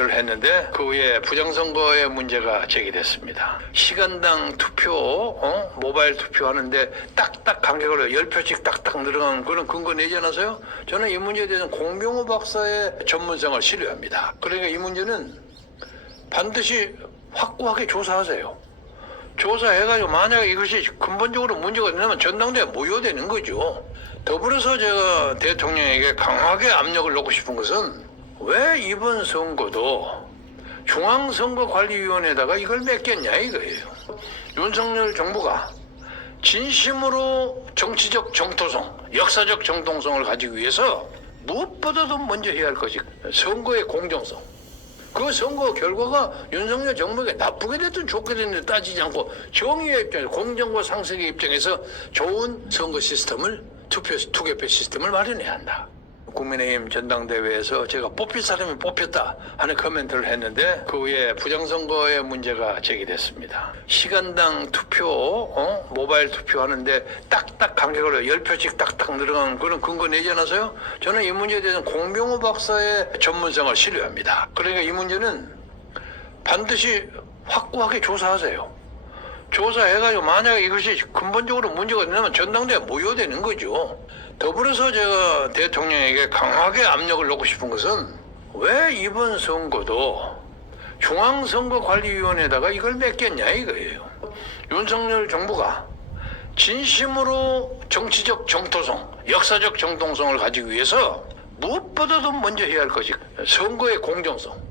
코멘트를 했는데 그 후에 부정선거의 문제가 제기됐습니다. 시간당 투표, 모바일 투표하는데 딱딱 간격으로 10표씩 딱딱 늘어가는 그런 근거 내지 않아서요? 저는 이 문제에 대해서는 공병호 박사의 전문성을 신뢰합니다. 그러니까 이 문제는 반드시 확고하게 조사하세요. 조사해가지고 만약에 이것이 근본적으로 문제가 되면 전당대회 무효되는 거죠. 더불어서 제가 대통령에게 강하게 압력을 넣고 싶은 것은 왜 이번 선거도 중앙선거관리위원회에다가 이걸 맡겼냐 이거예요. 윤석열 정부가 진심으로 정치적 정토성, 역사적 정통성을 가지기 위해서 무엇보다도 먼저 해야 할 것이 선거의 공정성. 그 선거 결과가 윤석열 정부에게 나쁘게 됐든 좋게 됐든 따지지 않고 정의의 입장에서 공정과 상식의 입장에서 좋은 선거 시스템을 투개표 시스템을 마련해야 한다. 국민의힘 전당대회에서 제가 뽑힐 사람이 뽑혔다 하는 코멘트를 했는데 그 후에 부정선거의 문제가 제기됐습니다. 시간당 투표, 모바일 투표하는데 딱딱 간격으로 10표씩 딱딱 늘어가는 그런 근거 내지 않아서요? 저는 이 문제에 대해서는 공병호 박사의 전문성을 신뢰합니다. 그러니까 이 문제는 반드시 확고하게 조사하세요. 조사해가지고 만약에 이것이 근본적으로 문제가 되면 전당대회 무효되는 거죠. 더불어서 제가 대통령에게 강하게 압력을 넣고 싶은 것은 왜 이번 선거도 중앙선거관리위원회에다가 이걸 맡겼냐 이거예요. 윤석열 정부가 진심으로 정치적 정토성, 역사적 정통성을 가지기 위해서 무엇보다도 먼저 해야 할 것이 선거의 공정성.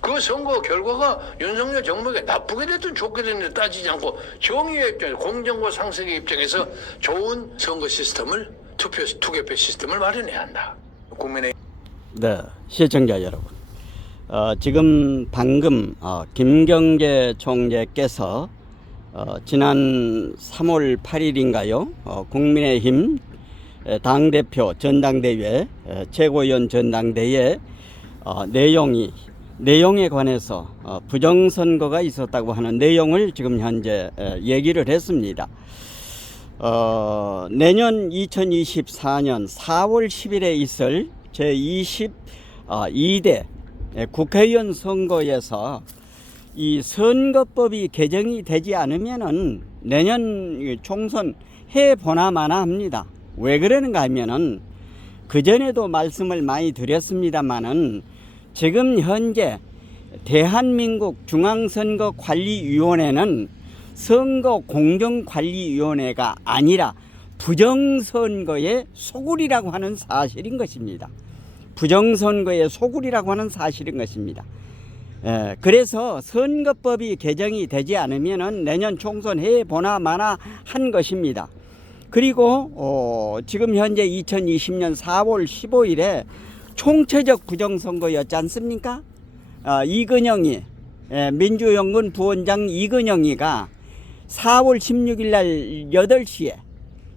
그 선거 결과가 윤석열 정부에게 나쁘게 됐든 좋게 됐든 따지지 않고 정의의 입장에서 공정과 상식의 입장에서 좋은 선거 시스템을 투개표 시스템을 마련해야 한다. 국민의 네, 시청자 여러분, 지금 방금 김경재 총재께서 지난 3월 8일인가요? 국민의힘 당대표 전당대회 최고위원 전당대회 내용에 관해서 부정선거가 있었다고 하는 내용을 지금 현재 얘기를 했습니다. 내년 2024년 4월 10일에 있을 제22대 국회의원 선거에서 이 선거법이 개정이 되지 않으면은 내년 총선 해보나 마나 합니다. 왜 그러는가 하면은 그전에도 말씀을 많이 드렸습니다만은 지금 현재 대한민국 중앙선거관리위원회는 선거공정관리위원회가 아니라 부정선거의 소굴이라고 하는 사실인 것입니다. 부정선거의 소굴이라고 하는 사실인 것입니다. 그래서 선거법이 개정이 되지 않으면 내년 총선 해보나 마나 한 것입니다. 그리고 지금 현재 2020년 4월 15일에 총체적 부정선거였지 않습니까? 이근영이 민주연구원 부원장 이근영이가 4월 16일 날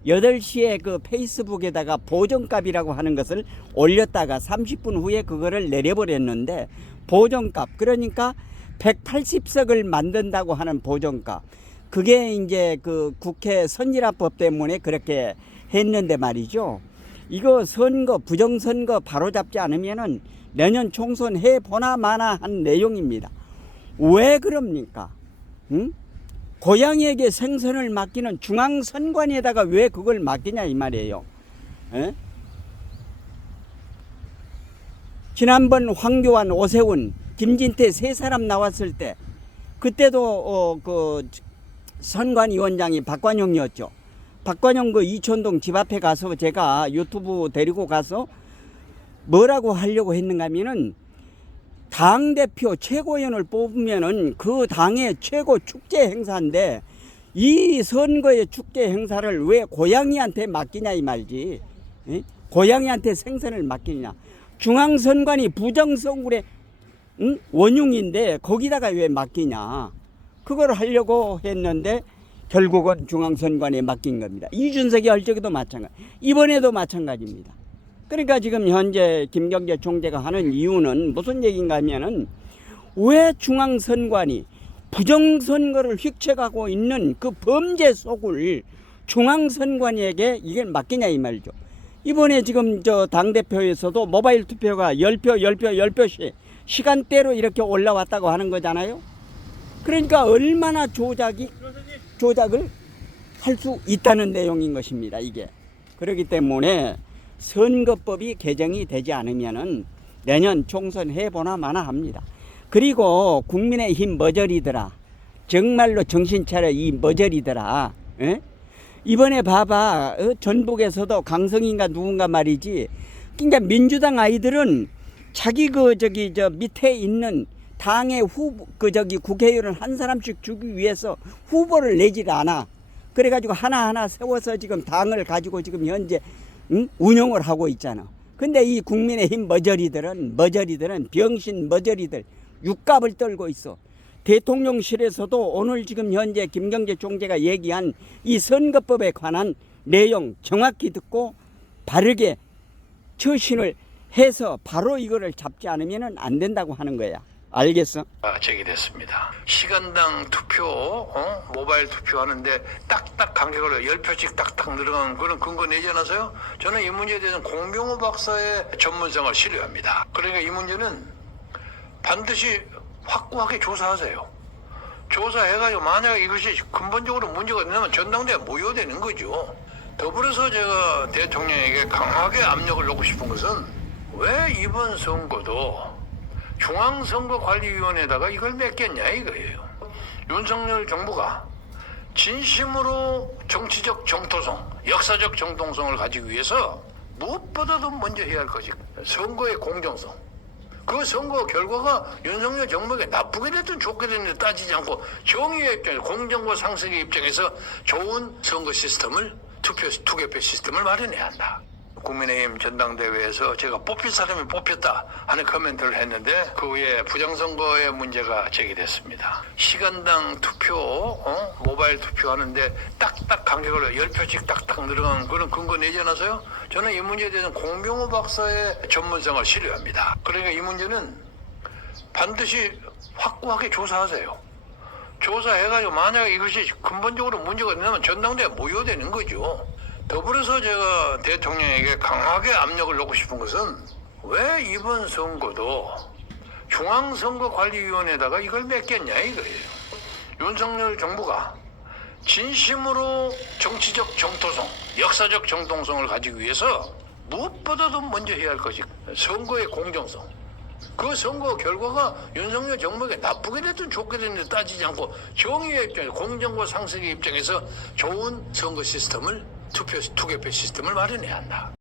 8시에 그 페이스북에다가 보정값이라고 하는 것을 올렸다가 30분 후에 그거를 내려버렸는데 보정값, 그러니까 180석을 만든다고 하는 보정값, 그게 이제 그 국회 선진화법 때문에 그렇게 했는데 말이죠. 이거 선거, 부정선거 바로잡지 않으면은 내년 총선 해보나 마나 한 내용입니다. 왜 그럽니까? 응? 고양이에게 생선을 맡기는 중앙선관위에다가 왜 그걸 맡기냐 이 말이에요. 에? 지난번 황교안, 오세훈, 김진태 세 사람 나왔을 때 그때도 그 선관위원장이 박관영이었죠. 박관영 그 이촌동 집 앞에 가서 제가 유튜브 데리고 가서 뭐라고 하려고 했는가 하면은 당대표 최고위원을 뽑으면은 그 당의 최고 축제 행사인데 이 선거의 축제 행사를 왜 고양이한테 맡기냐 이 말지. 에? 고양이한테 생선을 맡기냐. 중앙선관위 부정선거의 원흉인데 거기다가 왜 맡기냐. 그걸 하려고 했는데 결국은 중앙선관위에 맡긴 겁니다. 이준석이 할 적에도 마찬가지, 이번에도 마찬가지입니다. 그러니까 지금 현재 김경재 총재가 하는 이유는 무슨 얘기인가 하면은 왜 중앙선관위 부정선거를 획책하고 있는 그 범죄 속을 중앙선관위에게 이걸 맡기냐 이 말이죠. 이번에 지금 저 당대표에서도 모바일 투표가 10표씩 시간대로 이렇게 올라왔다고 하는 거잖아요. 그러니까 얼마나 조작을 할 수 있다는 내용인 것입니다. 이게. 그렇기 때문에 선거법이 개정이 되지 않으면은 내년 총선 해보나 마나 합니다. 그리고 국민의힘 머저리더라. 정말로 정신 차려 이 머저리더라. 에? 이번에 봐봐. 전북에서도 강성인가 누군가 말이지. 그러니까 민주당 아이들은 자기 저 밑에 있는 당의 국회의원 한 사람씩 주기 위해서 후보를 내질 않아. 그래가지고 하나하나 세워서 지금 당을 가지고 지금 현재 운영을 하고 있잖아. 근데 이 국민의힘 머저리들은 병신 머저리들 육갑을 떨고 있어. 대통령실에서도 오늘 지금 현재 김경재 총재가 얘기한 이 선거법에 관한 내용 정확히 듣고 바르게 처신을 해서 바로 이거를 잡지 않으면 안 된다고 하는 거야. 알겠어? 제기됐습니다. 시간당 투표, 모바일 투표하는데 딱딱 간격으로 10표씩 딱딱 늘어가는 그런 근거 내지 않아서요? 저는 이 문제에 대해서는 공병호 박사의 전문성을 신뢰합니다. 그러니까 이 문제는 반드시 확고하게 조사하세요. 조사해가지고 만약에 이것이 근본적으로 문제가 되면 전당대회 무효되는 거죠. 더불어서 제가 대통령에게 강하게 압력을 넣고 싶은 것은 왜 이번 선거도 중앙선거관리위원회에다가 이걸 맡겼냐 이거예요. 윤석열 정부가 진심으로 정치적 정토성, 역사적 정통성을 가지기 위해서 무엇보다도 먼저 해야 할 것이 선거의 공정성. 그 선거 결과가 윤석열 정부에게 나쁘게 됐든 좋게 됐든 따지지 않고 정의의 입장에서 공정과 상식의 입장에서 좋은 선거 시스템을 투개표 시스템을 마련해야 한다. 국민의힘 전당대회에서 제가 뽑힐 사람이 뽑혔다 하는 코멘트를 했는데 그 후에 부정선거의 문제가 제기됐습니다. 시간당 투표, 모바일 투표하는데 딱딱 간격으로 10표씩 딱딱 늘어가는 그런 근거 내지 않아서요? 저는 이 문제에 대해서는 공병호 박사의 전문성을 신뢰합니다. 그러니까 이 문제는 반드시 확고하게 조사하세요. 조사해가지고 만약에 이것이 근본적으로 문제가 되면 전당대회 무효되는 거죠. 더불어서 제가 대통령에게 강하게 압력을 넣고 싶은 것은 왜 이번 선거도 중앙선거관리위원회에다가 이걸 맡겼냐 이거예요. 윤석열 정부가 진심으로 정치적 정토성, 역사적 정통성을 가지기 위해서 무엇보다도 먼저 해야 할 것이 선거의 공정성. 그 선거 결과가 윤석열 정부에게 나쁘게 됐든 좋게 됐든 따지지 않고 정의의 입장에서 공정과 상식의 입장에서 좋은 선거 시스템을 투개표 시스템을 마련해야 한다.